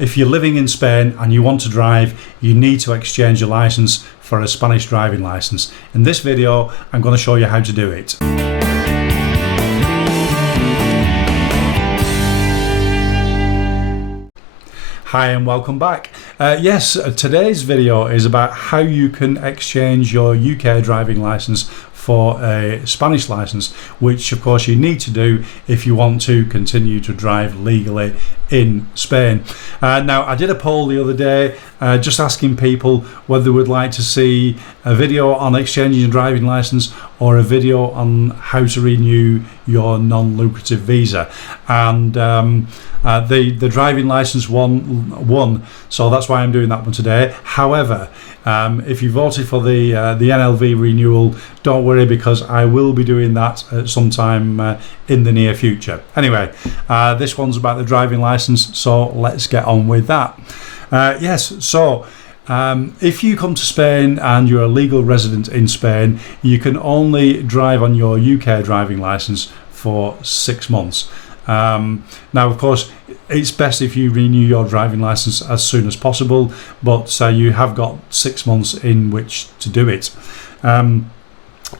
If you're living in Spain and you want to drive, you need to exchange your license for a Spanish driving license. In this video, I'm going to show you how to do it. Hi and welcome back. Today's video is about how you can exchange your UK driving license for a Spanish license, which of course you need to do if you want to continue to drive legally in Spain. Now, I did a poll the other day just asking people whether they would like to see a video on exchanging your driving license or a video on how to renew your non-lucrative visa, and the driving license won, so that's why I'm doing that one today. However, if you voted for the NLV renewal, don't worry, because I will be doing that at some time in the near future. Anyway, this one's about the driving license, so let's get on with that. If you come to Spain and you're a legal resident in Spain, you can only drive on your UK driving license for 6 months. Now, of course, it's best if you renew your driving license as soon as possible, but you have got 6 months in which to do it.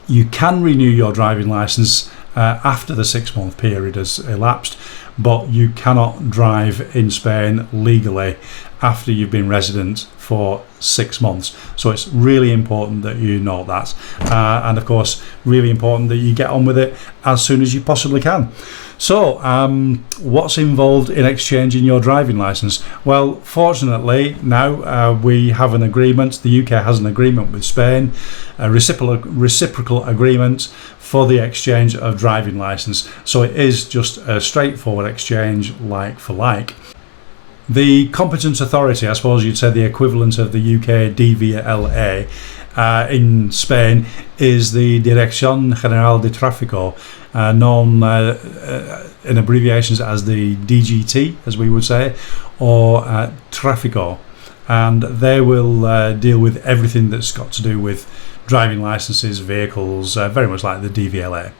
You can renew your driving license after the 6 month period has elapsed, but you cannot drive in Spain legally after you've been resident for 6 months. So it's really important that you know that, and of course really important that you get on with it as soon as you possibly can. So what's involved in exchanging your driving license? Well, fortunately now we have an agreement. The UK has an agreement with Spain, a reciprocal agreement for the exchange of driving license. So it is just a straightforward exchange, like for like. The competent authority, I suppose you'd say the equivalent of the UK DVLA in Spain, is the Dirección General de Trafico, known in abbreviations as the DGT, as we would say, or trafico, and they will deal with everything that's got to do with driving licenses, vehicles, very much like the DVLA.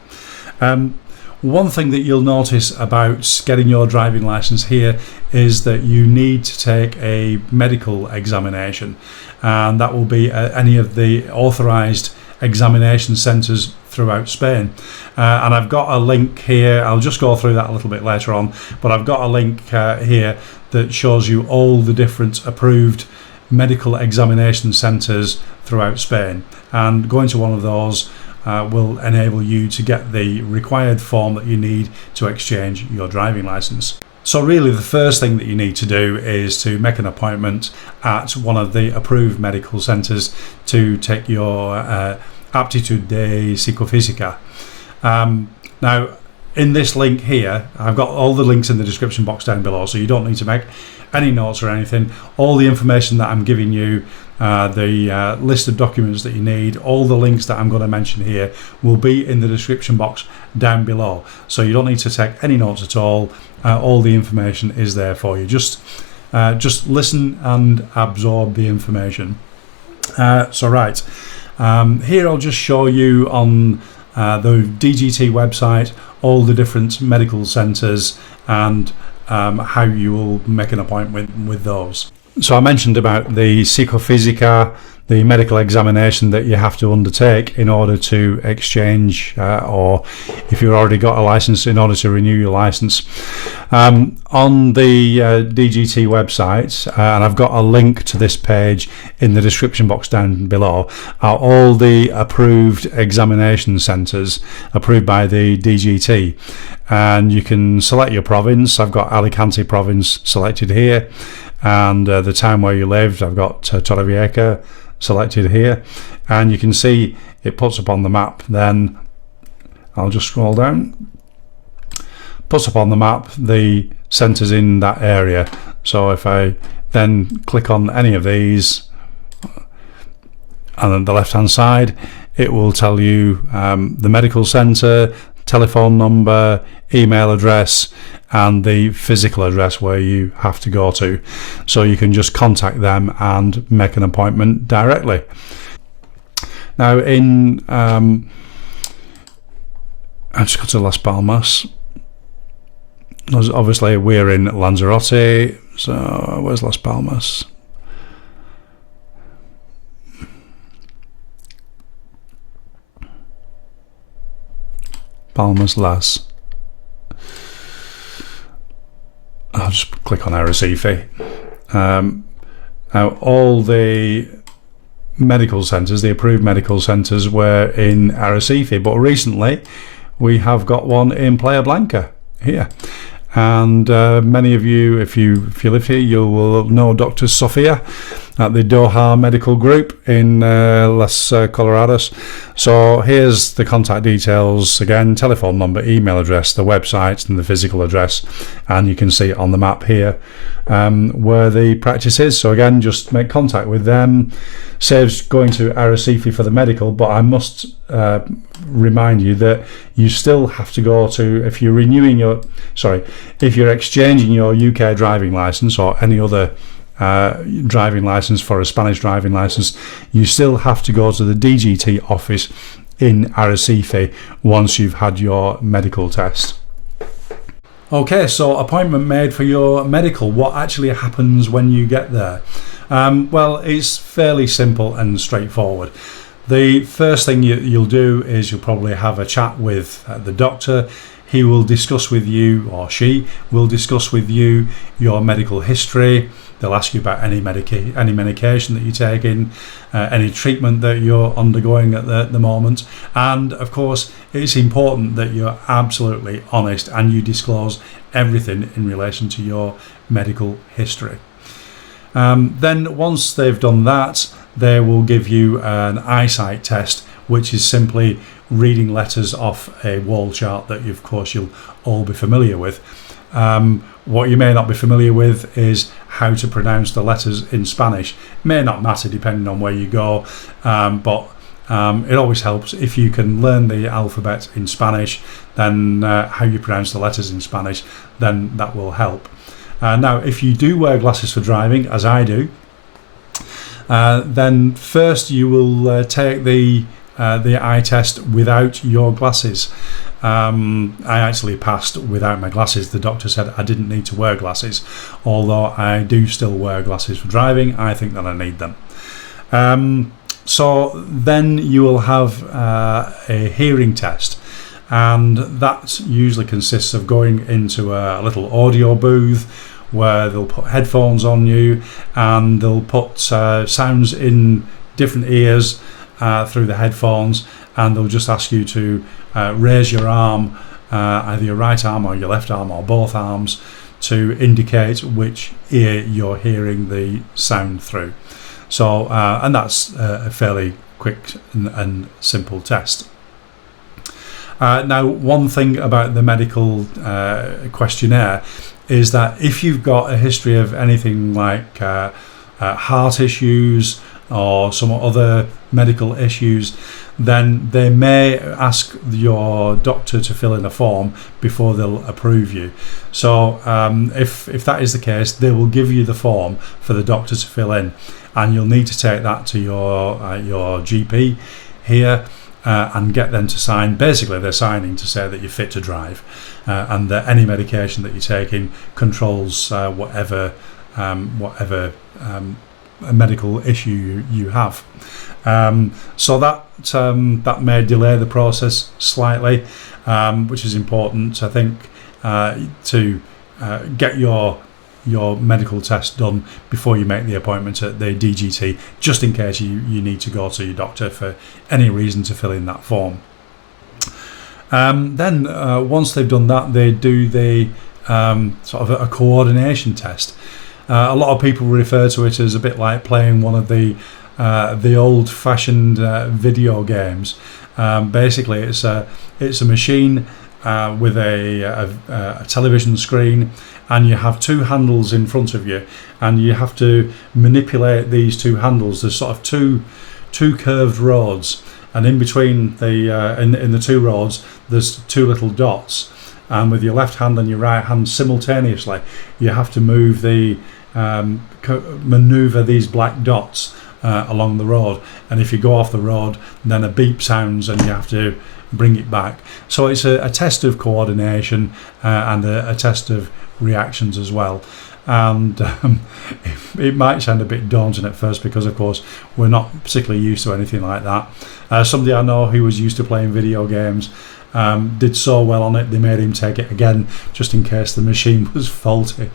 One thing that you'll notice about getting your driving license here is that you need to take a medical examination, and that will be any of the authorised examination centres throughout Spain. And I've got a link here. I'll just go through that a little bit later on, but I've got a link here that shows you all the different approved medical examination centres throughout Spain, and going to one of those will enable you to get the required form that you need to exchange your driving license. So really the first thing that you need to do is to make an appointment at one of the approved medical centres to take your aptitud de psycofisica. Now, in this link here, I've got all the links in the description box down below, so you don't need to make any notes or anything. All the information that I'm giving you, the list of documents that you need, all the links that I'm going to mention here will be in the description box down below, so you don't need to take any notes at all. All the information is there for you. Just listen and absorb the information. Here I'll just show you on the DGT website all the different medical centres and how you will make an appointment with those. So I mentioned about the psycofisica, the medical examination that you have to undertake in order to exchange, or if you've already got a license, in order to renew your license. On the DGT website, and I've got a link to this page in the description box down below, are all the approved examination centres approved by the DGT. And you can select your province. I've got Alicante province selected here, and the town where you lived, I've got Torrevieja selected here, and you can see it puts up on the map. Then I'll just scroll down, puts up on the map the centres in that area. So if I then click on any of these, and on the left hand side it will tell you the medical centre, telephone number, email address, and the physical address where you have to go to, so you can just contact them and make an appointment directly. Now I've just got to Las Palmas. Obviously we're in Lanzarote, So where's Las Palmas? Palmas Las. I'll just click on Arrecife. Now all the medical centres, the approved medical centres, were in Arrecife, but recently we have got one in Playa Blanca here. And many of you, if you live here, you will know Dr. Sofia at the Doha Medical Group in Las Colorados. So here's the contact details again: telephone number, email address, the website, and the physical address. And you can see it on the map here where the practice is. So again, just make contact with them. Saves going to Arrecife for the medical, but I must remind you that you still have to go to, if you're exchanging your UK driving licence or any other driving licence for a Spanish driving licence, you still have to go to the DGT office in Arrecife once you've had your medical test. Okay, so appointment made for your medical. What actually happens when you get there? Well, it's fairly simple and straightforward. The first thing you'll do is you'll probably have a chat with the doctor. He will discuss with you, or she will discuss with you, your medical history. They'll ask you about any medication that you're taking, any treatment that you're undergoing at the moment. And of course, it's important that you're absolutely honest and you disclose everything in relation to your medical history. Then once they've done that, they will give you an eyesight test, which is simply reading letters off a wall chart that of course you'll all be familiar with. What you may not be familiar with is how to pronounce the letters in Spanish. May not matter depending on where you go, but it always helps if you can learn the alphabet in Spanish, then how you pronounce the letters in Spanish, then that will help. Now, if you do wear glasses for driving, as I do, then first you will take the eye test without your glasses. I actually passed without my glasses. The doctor said I didn't need to wear glasses, although I do still wear glasses for driving. I think that I need them. So then you will have a hearing test, and that usually consists of going into a little audio booth where they'll put headphones on you and they'll put sounds in different ears through the headphones, and they'll just ask you to raise your arm, either your right arm or your left arm or both arms, to indicate which ear you're hearing the sound through. So and that's a fairly quick and simple test. Now, one thing about the medical questionnaire is that if you've got a history of anything like heart issues or some other medical issues, then they may ask your doctor to fill in a form before they'll approve you. So if that is the case, they will give you the form for the doctor to fill in, and you'll need to take that to your GP here and get them to sign. Basically, they're signing to say that you're fit to drive, and that any medication that you're taking controls whatever medical issue you have. So that may delay the process slightly, which is important, I think, to get your medical test done before you make the appointment at the DGT, just in case you need to go to your doctor for any reason to fill in that form. Then once they've done that, they do the sort of a coordination test. A lot of people refer to it as a bit like playing one of the old-fashioned video games. Basically, it's a machine with a television screen, and you have two handles in front of you, and you have to manipulate these two handles. There's sort of two curved roads, and in between in the two roads there's two little dots, and with your left hand and your right hand simultaneously you have to maneuver these black dots along the road, and if you go off the road then a beep sounds and you have to bring it back. So it's a test of coordination and a test of reactions as well. And it might sound a bit daunting at first because, of course, we're not particularly used to anything like that. Somebody I know who was used to playing video games did so well on it, they made him take it again just in case the machine was faulty.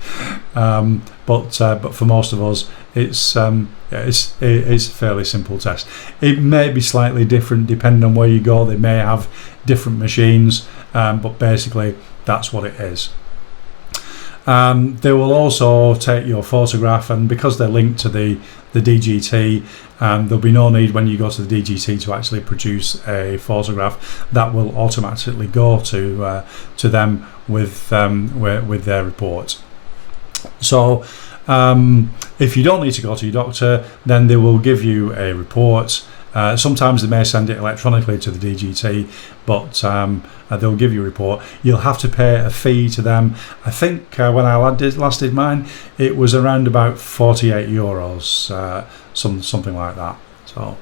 But for most of us, it's a fairly simple test. It may be slightly different depending on where you go. They may have different machines, but basically that's what it is. They will also take your photograph, and because they're linked to the DGT, there'll be no need when you go to the DGT to actually produce a photograph. That will automatically go to them with their report. So if you don't need to go to your doctor, then they will give you a report. Sometimes they may send it electronically to the DGT, but they'll give you a report. You'll have to pay a fee to them. I think when I last did mine, it was around about €48, something like that. So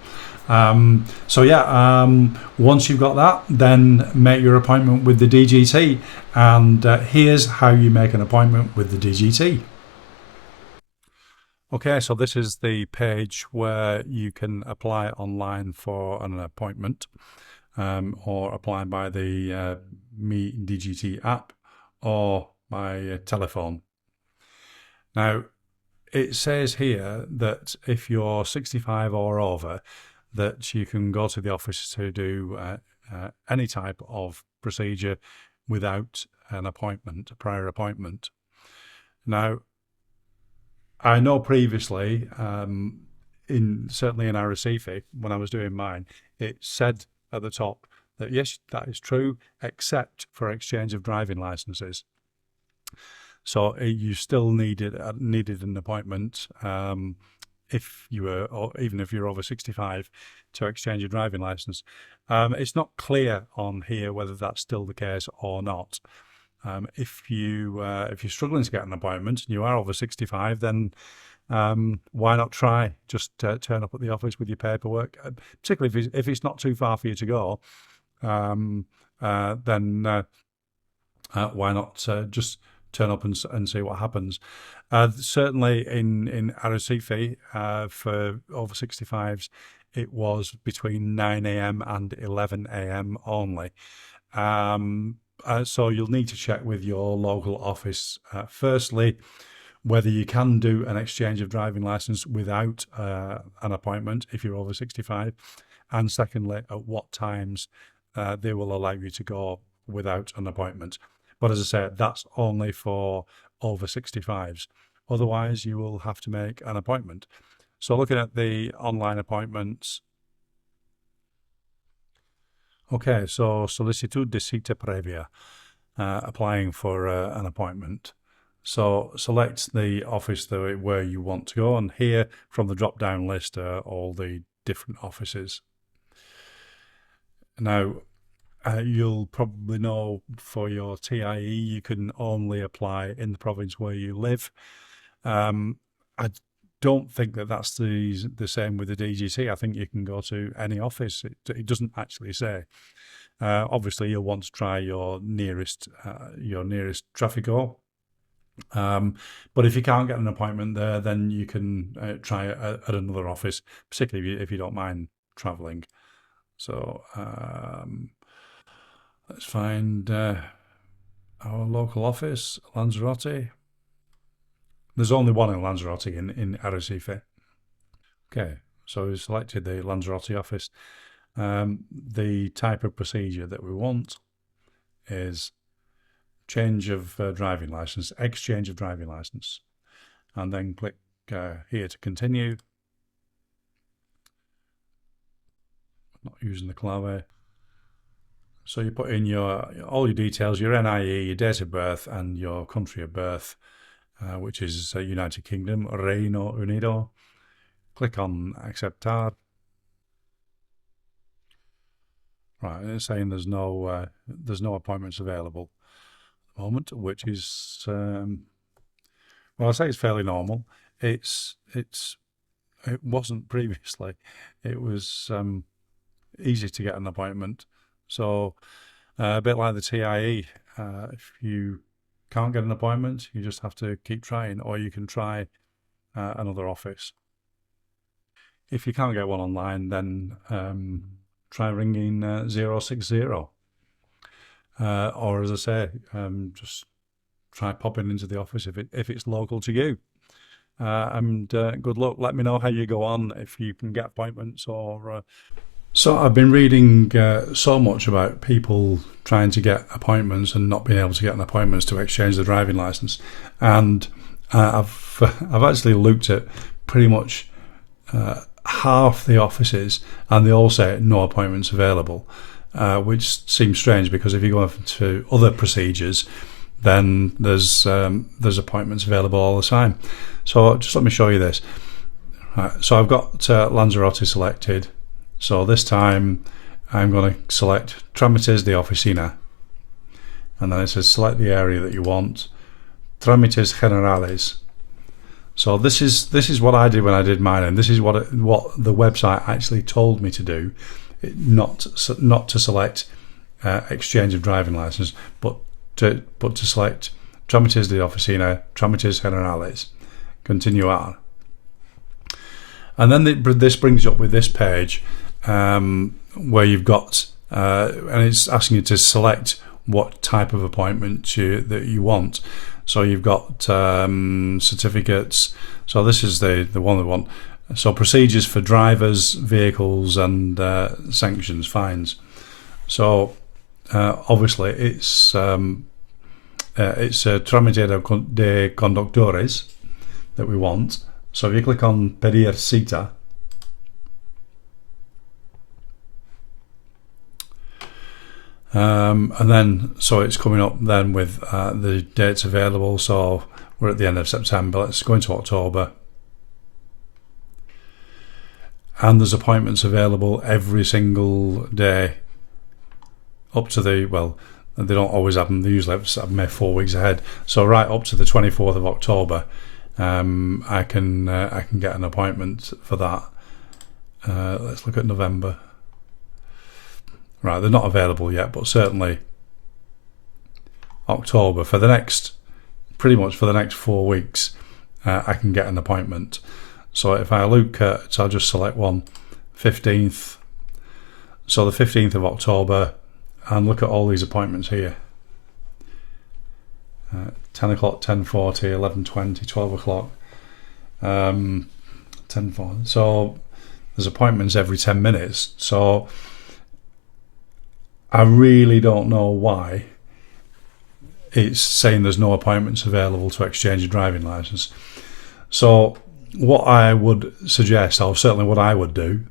once you've got that, then make your appointment with the DGT. And here's how you make an appointment with the DGT. Okay, so this is the page where you can apply online for an appointment, or apply by the Me DGT app or by telephone. Now, it says here that if you're 65 or over, that you can go to the office to do any type of procedure without an appointment, a prior appointment. Now, I know previously, certainly in Arrecife, when I was doing mine, it said at the top that yes, that is true, except for exchange of driving licenses. So you still needed an appointment if you were, or even if you're over 65, to exchange your driving license. It's not clear on here whether that's still the case or not. If you're struggling to get an appointment and you are over 65, then why not try just turn up at the office with your paperwork, particularly if it's not too far for you to go. Then why not just turn up and see what happens. Certainly in Arrecife, for over 65s, it was between 9 a.m. and 11 a.m. only. So you'll need to check with your local office, firstly, whether you can do an exchange of driving license without an appointment if you're over 65, and secondly, at what times they will allow you to go without an appointment. But as I said, that's only for over 65s. Otherwise, you will have to make an appointment. So looking at the online appointments. Okay, so solicitud de cita previa, applying for an appointment. So select the office where you want to go, and here from the drop-down list are all the different offices. Now, you'll probably know for your TIE, you can only apply in the province where you live. I don't think that that's the same with the DGT. I think you can go to any office. It doesn't actually say. Obviously, you'll want to try your nearest trafico. But if you can't get an appointment there, then you can try at another office, particularly if you don't mind travelling. So let's find our local office, Lanzarote. There's only one in Lanzarote in Arrecife. Okay, so we selected the Lanzarote office. The type of procedure that we want is change of driving license, exchange of driving license, and then click here to continue. Not using the clave. So you put in all your details, your NIE, your date of birth, and your country of birth, which is United Kingdom, Reino Unido. Click on Aceptar. Right, it's saying there's no appointments available at the moment, which is well, I say it's fairly normal. It wasn't previously. It was easy to get an appointment. So a bit like the TIE, if you can't get an appointment, you just have to keep trying, or you can try another office. If you can't get one online, then try ringing 060. Or as I say, just try popping into the office if it's local to you. And good luck. Let me know how you go on, if you can get appointments or... So I've been reading so much about people trying to get appointments and not being able to get an appointment to exchange the driving licence. And I've actually looked at pretty much half the offices, and they all say no appointments available, which seems strange, because if you go to other procedures, then there's appointments available all the time. So just let me show you this. Right, so I've got Lanzarote selected. So this time I'm going to select Trámites de oficina, and then it says select the area that you want, Trámites generales. So this is what I did when I did mine, and this is what the website actually told me to do, not to select exchange of driving license, but to select Trámites de oficina, Trámites generales, continuar. And then this brings you up with this page where you've got, and it's asking you to select what type of appointment that you want. So you've got certificates. So this is the one we want. So procedures for drivers, vehicles, and sanctions, fines. So obviously it's trámite de conductores that we want. So if you click on pedir cita, and then so it's coming up then with the dates available. So we're at the end of September. Let's go into October, and there's appointments available every single day up to they don't always have them. They usually have them 4 weeks ahead. So right up to the 24th of October, I can get an appointment for that. Let's look at November. Right, they're not available yet, but certainly October, pretty much for the next 4 weeks, I can get an appointment. So if I look at, I'll just select one, 15th. So the 15th of October, and look at all these appointments here. 10 o'clock, 10:40, 11:20, 12 o'clock, 10:40. So there's appointments every 10 minutes. So I really don't know why it's saying there's no appointments available to exchange a driving license. So what I would suggest, or certainly what I would do,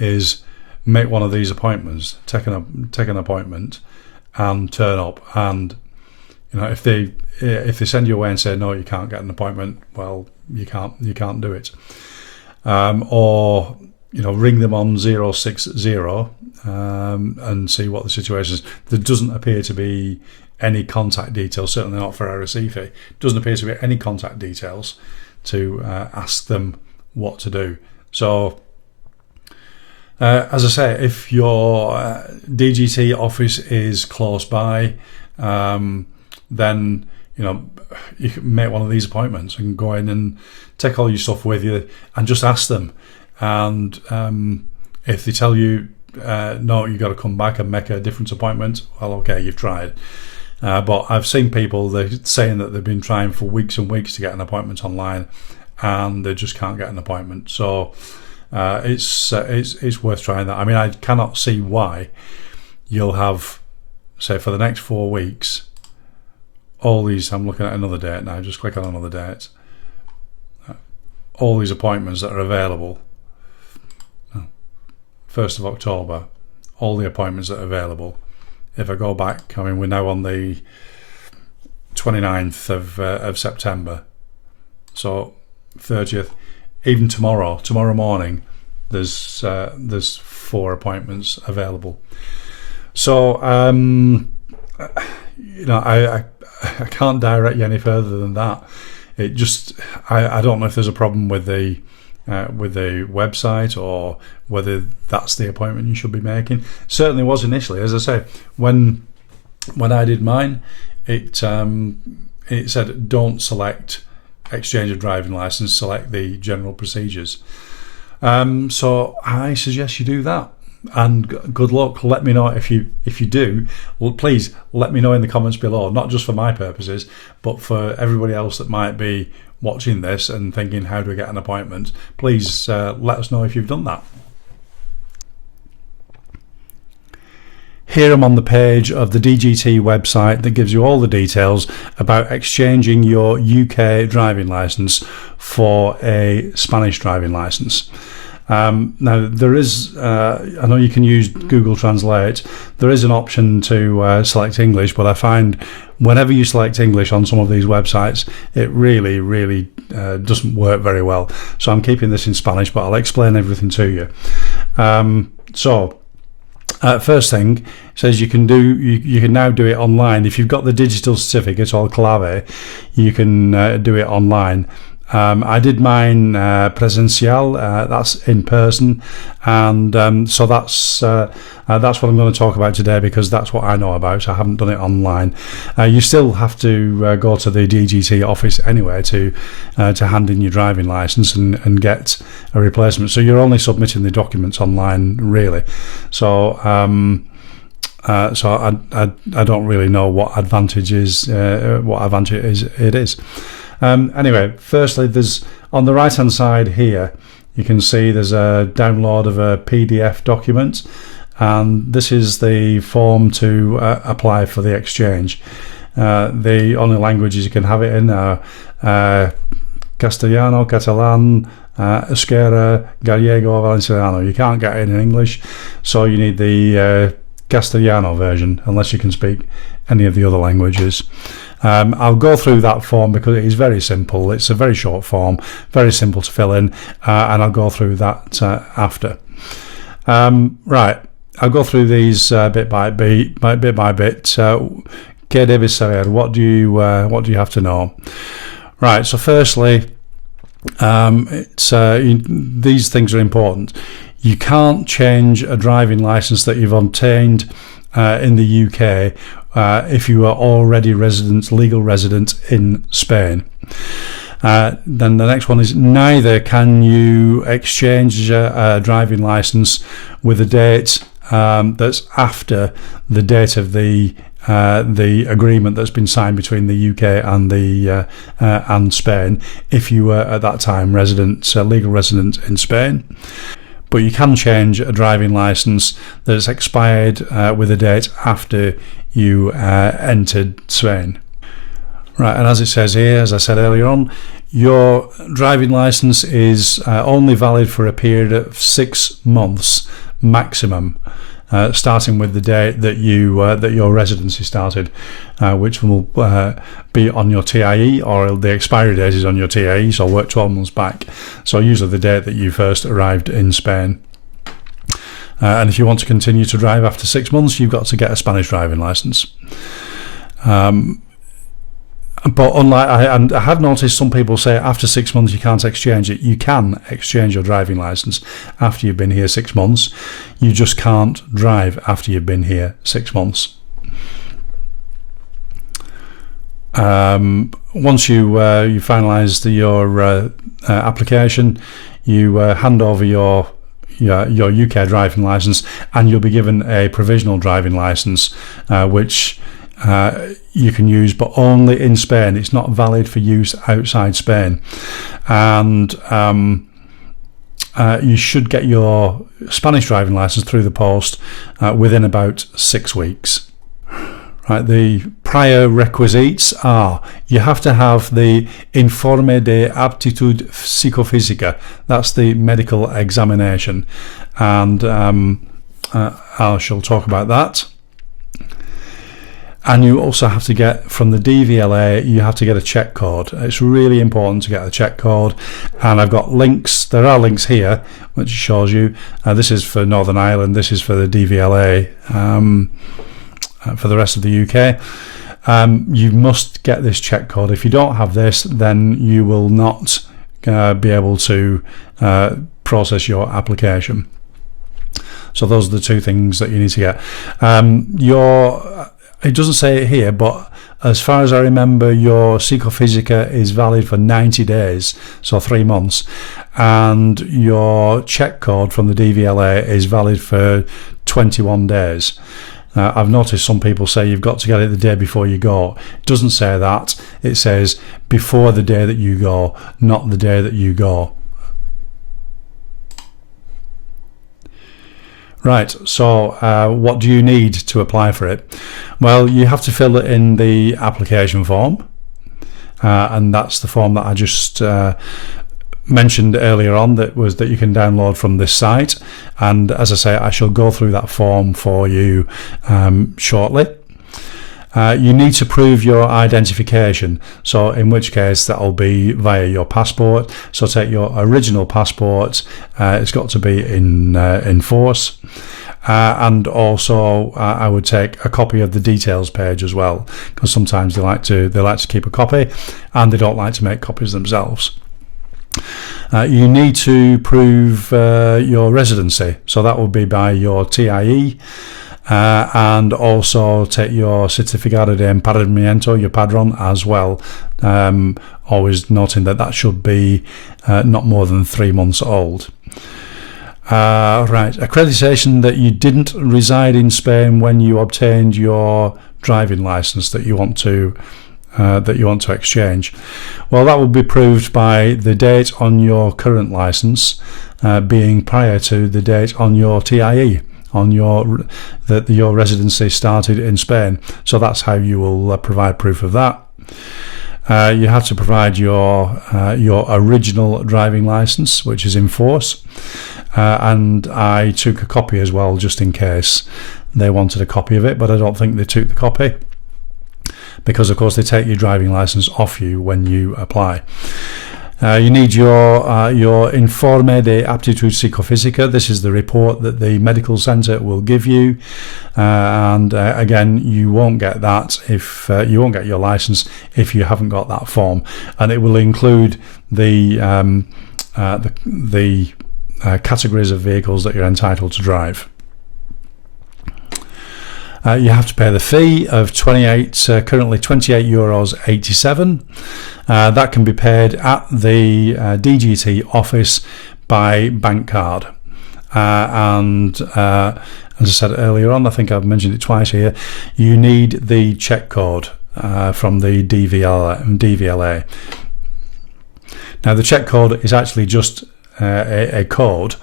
is make one of these appointments, take an appointment, and turn up. And if they send you away and say no, you can't get an appointment, well, you can't do it. Or ring them on 060 and see what the situation is. There doesn't appear to be any contact details, certainly not for Residency. Doesn't appear to be any contact details to ask them what to do. So as I say, if your DGT office is close by, then you can make one of these appointments and go in and take all your stuff with you and just ask them. And if they tell you no, you've got to come back and make a different appointment, well, okay, you've tried. But I've seen people, they're saying that they've been trying for weeks and weeks to get an appointment online, and they just can't get an appointment. So it's worth trying that. I mean, I cannot see why you'll have, say, for the next 4 weeks, all these. I'm looking at another date now. Just click on another date. All these appointments that are available. 1st of October, all the appointments that are available. If I go back, I mean, we're now on the 29th of September. So 30th, even tomorrow morning, there's 4 appointments available. So I can't direct you any further than that. It just I don't know if there's a problem with the website, or whether that's the appointment you should be making. Certainly was initially, as I say, when I did mine, it said don't select exchange of driving license, select the general procedures. So I suggest you do that, and good luck. Let me know if you do. Well, please let me know in the comments below, not just for my purposes, but for everybody else that might be watching this and thinking, how do I get an appointment? Please let us know if you've done that. Here I'm on the page of the DGT website that gives you all the details about exchanging your UK driving licence for a Spanish driving licence. Now there is, I know you can use Google Translate. There is an option to select English, but I find whenever you select English on some of these websites, it really doesn't work very well. So I'm keeping this in Spanish, but I'll explain everything to you. First thing, it says you can now do it online. If you've got the digital certificate or clave, you can do it online. I did mine presencial, that's in person, and so that's what I'm going to talk about today, because that's what I know about. I haven't done it online. You still have to go to the DGT office anyway to hand in your driving licence and get a replacement. So you're only submitting the documents online, really. So I don't really know what advantage it is. Anyway, firstly, there's on the right hand side here, you can see there's a download of a PDF document, and this is the form to apply for the exchange. The only languages you can have it in are Castellano, Catalan, Euskera, Gallego, Valenciano. You can't get it in English, so you need the Castellano version, unless you can speak any of the other languages. I'll go through that form because it is very simple. It's a very short form, very simple to fill in, and I'll go through that after. Right, I'll go through these bit by bit. ¿Qué debes saber? What do you have to know? Right. So firstly, these things are important. You can't change a driving license that you've obtained in the UK if you are already legal resident in Spain. Then the next one is, neither can you exchange a driving license with a date that's after the date of the agreement that's been signed between the UK and Spain, if you were at that time legal resident in Spain. But you can change a driving license that's expired with a date after you entered Spain. Right, and as it says here, as I said earlier on, your driving license is only valid for a period of 6 months maximum, starting with the date that your residency started, which will be on your TIE, or the expiry date is on your TIE, so work 12 months back. So usually the date that you first arrived in Spain. And if you want to continue to drive after 6 months, you've got to get a Spanish driving license. But unlike, I have noticed some people say after 6 months you can't exchange it. You can exchange your driving license after you've been here 6 months. You just can't drive after you've been here 6 months. Once you finalise your application, you hand over your UK driving licence, and you'll be given a provisional driving licence, which you can use, but only in Spain. It's not valid for use outside Spain. And you should get your Spanish driving licence through the post within about 6 weeks. Right, the prior requisites are, you have to have the Informe de aptitud psycofisica. That's the medical examination, and I shall talk about that. And you also have to get, from the DVLA, you have to get a check code. It's really important to get a check code, and I've got links. There are links here which shows you. This is for Northern Ireland, this is for the DVLA. For the rest of the UK, you must get this check code. If you don't have this, then you will not be able to process your application. So those are the two things that you need to get. it doesn't say it here, but as far as I remember, your psycofisica is valid for 90 days, so 3 months, and your check code from the DVLA is valid for 21 days. I've noticed some people say you've got to get it the day before you go. It doesn't say that. It says before the day that you go, not the day that you go. Right, so what do you need to apply for it? Well, you have to fill it in the application form, and that's the form that I just mentioned earlier on, that you can download from this site. And as I say, I shall go through that form for you shortly. You need to prove your identification, so in which case that'll be via your passport. So take your original passport, it's got to be in force, and also I would take a copy of the details page as well, because sometimes they like to keep a copy and they don't like to make copies themselves. You need to prove your residency, so that will be by your TIE, and also take your certificado de empadronamiento, your padron, as well, always noting that should be not more than 3 months old. Right, accreditation that you didn't reside in Spain when you obtained your driving license that you want to exchange. Well, that will be proved by the date on your current license being prior to the date on your TIE, on that your residency started in Spain. So that's how you will provide proof of that. You have to provide your original driving license, which is in force, and I took a copy as well, just in case they wanted a copy of it, but I don't think they took the copy, because of course they take your driving license off you when you apply. You need your Informe de aptitud psycofisica. This is the report that the medical centre will give you, and again, you won't get that if you won't get your license if you haven't got that form, and it will include the categories of vehicles that you're entitled to drive. You have to pay the fee of currently €28.87. That can be paid at the DGT office by bank card. And as I said earlier on, I think I've mentioned it twice here, you need the check code from the DVLA. Now, the check code is actually just a code,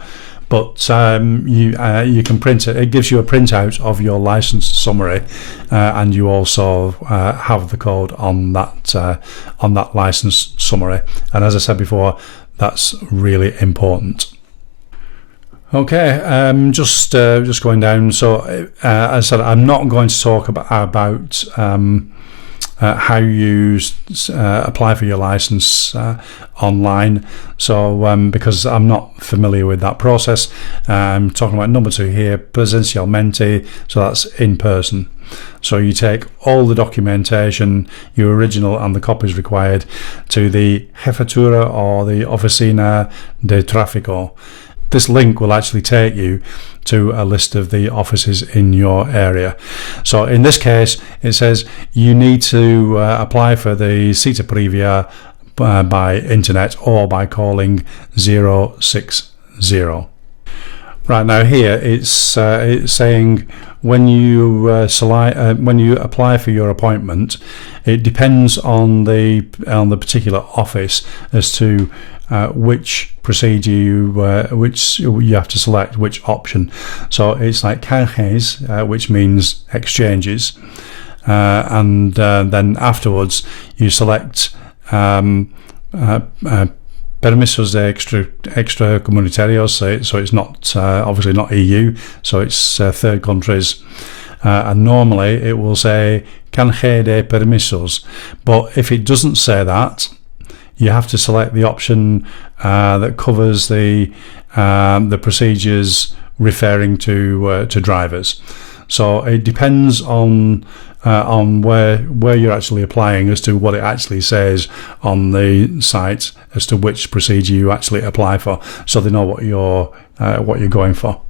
but you can print it. It gives you a printout of your license summary, and you also have the code on that license summary. And as I said before, that's really important. Okay, just going down. So as I said, I'm not going to talk about how you apply for your license online, so because I'm not familiar with that process. I'm talking about number 2 here, presencialmente, so that's in person. So you take all the documentation, your original and the copies required, to the Jefatura or the oficina de trafico. This link will actually take you to a list of the offices in your area. So in this case, it says you need to apply for the cita previa by internet or by calling 060. Right, now here it's saying when you apply for your appointment, it depends on the particular office as to which procedure you have to select, which option. So it's like canjes, which means exchanges, and then afterwards you select permisos de extracomunitarios, so it's not obviously not EU, so it's third countries, and normally it will say canje de permisos, but if it doesn't say that, you have to select the option that covers the procedures referring to drivers. So it depends on where you're actually applying as to what it actually says on the site as to which procedure you actually apply for, so they know what you're going for.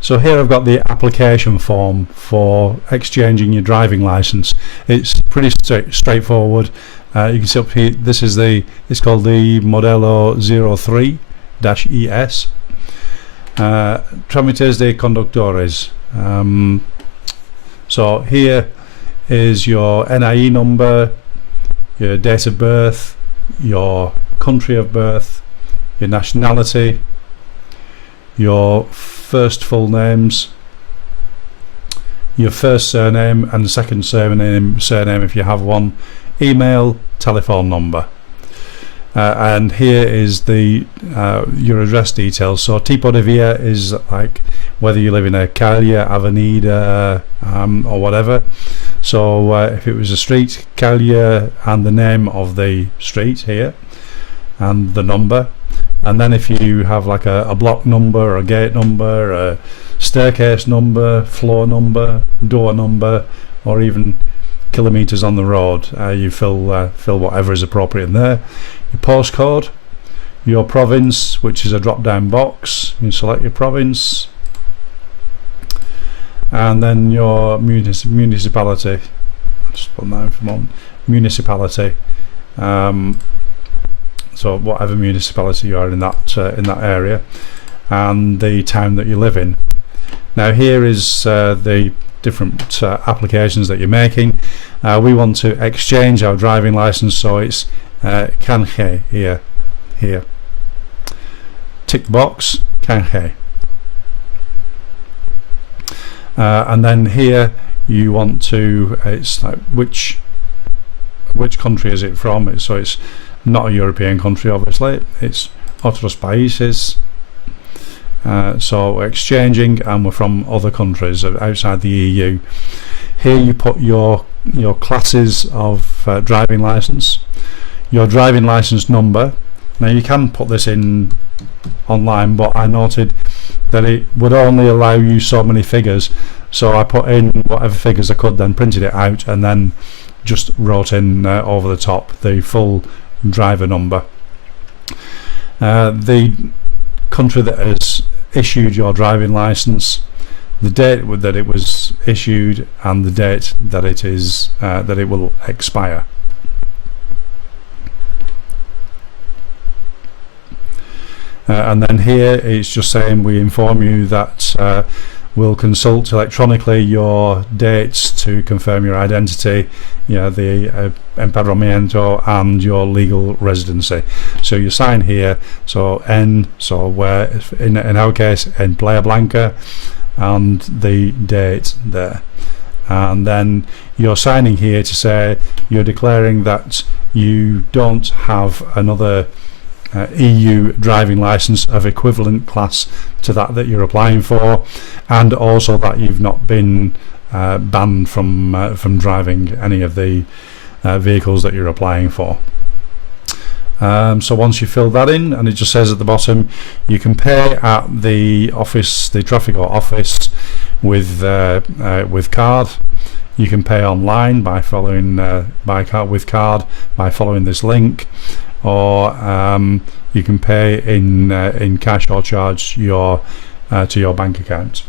So here I've got the application form for exchanging your driving license. It's pretty straightforward. You can see up here, it's called the Modelo 03-ES. Trámites de conductores. So here is your NIE number, your date of birth, your country of birth, your nationality, your first full names, your first surname and second surname if you have one, email, telephone number, and here is the your address details. So tipo de via is like whether you live in a calle, avenida, or whatever. So if it was a street, calle and the name of the street here and the number. And then if you have like a block number, a gate number, a staircase number, floor number, door number, or even kilometres on the road, you fill whatever is appropriate in there. Your postcode, your province, which is a drop down box, you select your province, and then your municipality. I'll just put that in for a moment. Municipality. So whatever municipality you are in that area, and the town that you live in. Now here is the different applications that you're making. We want to exchange our driving license, so it's canje here. Tick box, canje. And then here you want to, it's like which country is it from? So it's not a European country, obviously. It's otros países. So we're exchanging, and we're from other countries outside the EU. Here you put your classes of driving license, your driving license number. Now you can put this in online, but I noted that it would only allow you so many figures, so I put in whatever figures I could, then printed it out, and then just wrote in over the top the full driver number. The country that has issued your driving license, the date that it was issued, and the date that it is that it will expire. And then here it's just saying we inform you that we'll consult electronically your dates to confirm your identity, the empadronamiento and your legal residency. So you sign here, so where in our case en Playa Blanca, and the date there, and then you're signing here to say you're declaring that you don't have another EU driving license of equivalent class to that you're applying for, and also that you've not been banned from driving any of the vehicles that you're applying for. So once you fill that in, and it just says at the bottom, you can pay at the office, the trafico office, with card. You can pay online by following with card by following this link, or you can pay in cash or charge to your bank account.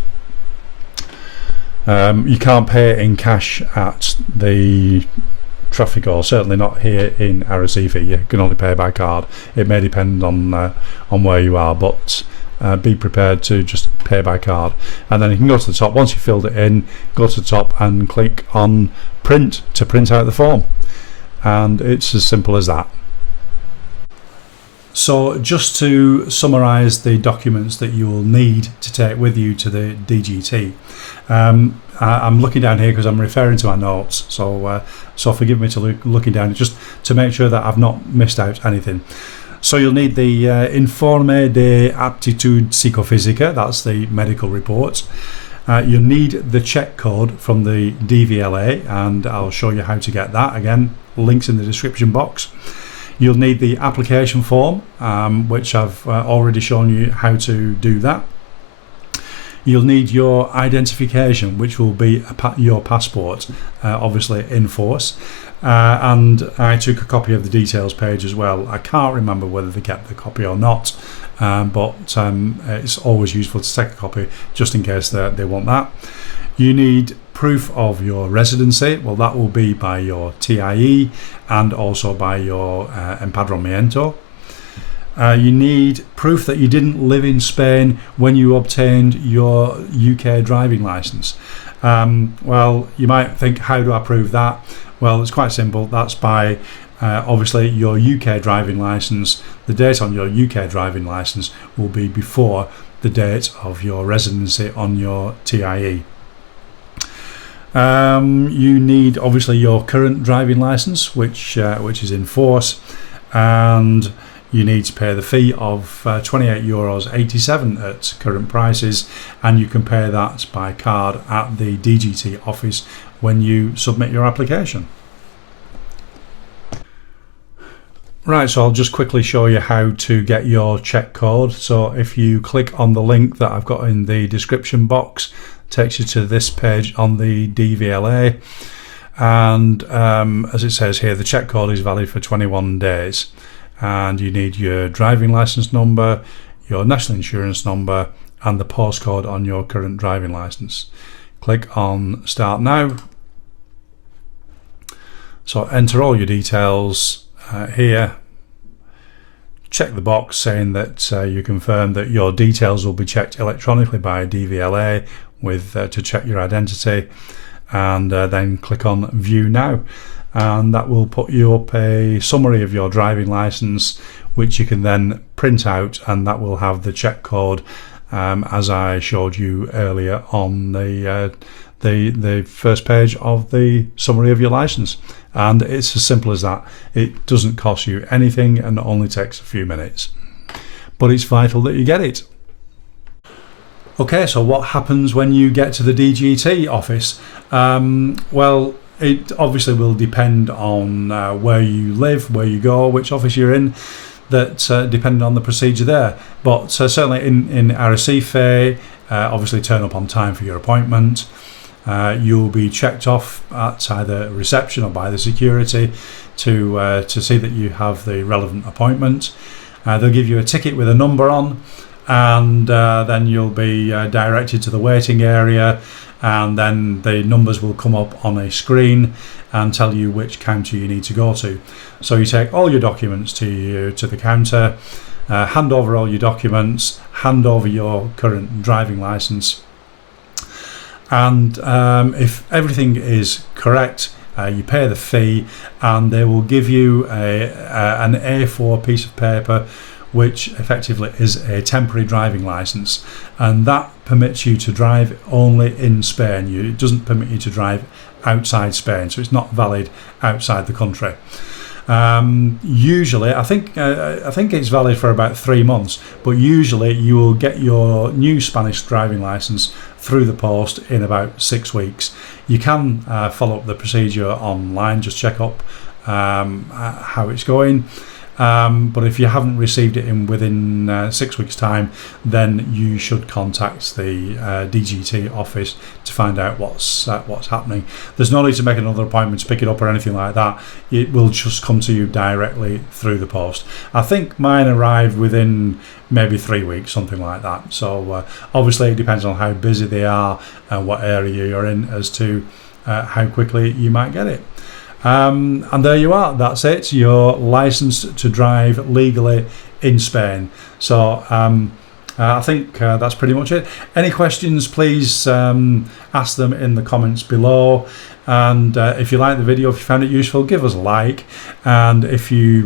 You can't pay in cash at the trafico, certainly not here in Arrecife. You can only pay by card. It may depend on where you are, but be prepared to just pay by card. And then you can go to the top. Once you've filled it in, go to the top and click on print to print out the form, and it's as simple as that. So just to summarise the documents that you will need to take with you to the DGT, I'm looking down here because I'm referring to my notes, so forgive me to looking down just to make sure that I've not missed out anything. So you'll need the Informe de aptitud psycofisica, that's the medical report. You'll need the check code from the DVLA, and I'll show you how to get that. Again, links in the description box. You'll need the application form, which I've already shown you how to do that. You'll need your identification, which will be your passport, obviously in force. and I took a copy of the details page as well. I can't remember whether they kept the copy or not, but it's always useful to take a copy just in case they want that. You need proof of your residency. Well, that will be by your TIE and also by your empadronamiento. You need proof that you didn't live in Spain when you obtained your UK driving licence. Well, you might think, how do I prove that? Well, it's quite simple. That's by obviously your UK driving licence. The date on your UK driving licence will be before the date of your residency on your TIE. You need obviously your current driving licence, which is in force, and you need to pay the fee of €28.87 at current prices, and you can pay that by card at the DGT office when you submit your application. Right, so I'll just quickly show you how to get your check code. So if you click on the link that I've got in the description box, it takes you to this page on the DVLA, and as it says here, the check code is valid for 21 days. And you need your driving license number, your national insurance number, and the postcode on your current driving license. Click on Start Now. So enter all your details here. Check the box saying that you confirm that your details will be checked electronically by DVLA to check your identity, and then click on View Now. And that will put you up a summary of your driving license, which you can then print out, and that will have the check code as I showed you earlier on the first page of the summary of your license. And it's as simple as that. It doesn't cost you anything and only takes a few minutes, but it's vital that you get it. Okay, so what happens when you get to the DGT office? Well, it obviously will depend on where you live, where you go, which office you're in, that depending on the procedure there. But certainly in Arrecife, obviously turn up on time for your appointment. You'll be checked off at either reception or by the security to see that you have the relevant appointment. They'll give you a ticket with a number on, and then you'll be directed to the waiting area, and then the numbers will come up on a screen and tell you which counter you need to go to. So you take all your documents to the counter, hand over all your documents, hand over your current driving license, and if everything is correct, you pay the fee, and they will give you an A4 piece of paper, which effectively is a temporary driving license, and that permits you to drive only in Spain. It doesn't permit you to drive outside Spain, so it's not valid outside the country. Usually, I think it's valid for about 3 months, but usually you will get your new Spanish driving license through the post in about 6 weeks. You can follow up the procedure online, just check up how it's going. But if you haven't received it within 6 weeks' time, then you should contact the DGT office to find out what's happening. There's no need to make another appointment to pick it up or anything like that. It will just come to you directly through the post. I think mine arrived within maybe 3 weeks, something like that. So obviously it depends on how busy they are and what area you're in as to how quickly you might get it. And there you are, that's it, you're licensed to drive legally in Spain. So I think that's pretty much it. Any questions, please ask them in the comments below, and if you like the video, if you found it useful, give us a like, and if you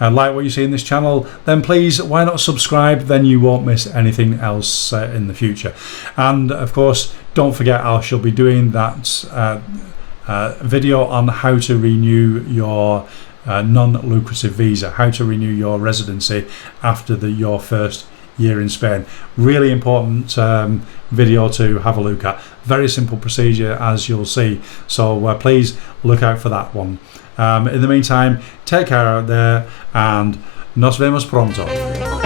like what you see in this channel, then please, why not subscribe? Then you won't miss anything else in the future. And of course, don't forget, I shall be doing that video on how to renew your non-lucrative visa, how to renew your residency after your first year in Spain. Really important video to have a look at. Very simple procedure, as you'll see, so please look out for that one. In the meantime, take care out there, and nos vemos pronto.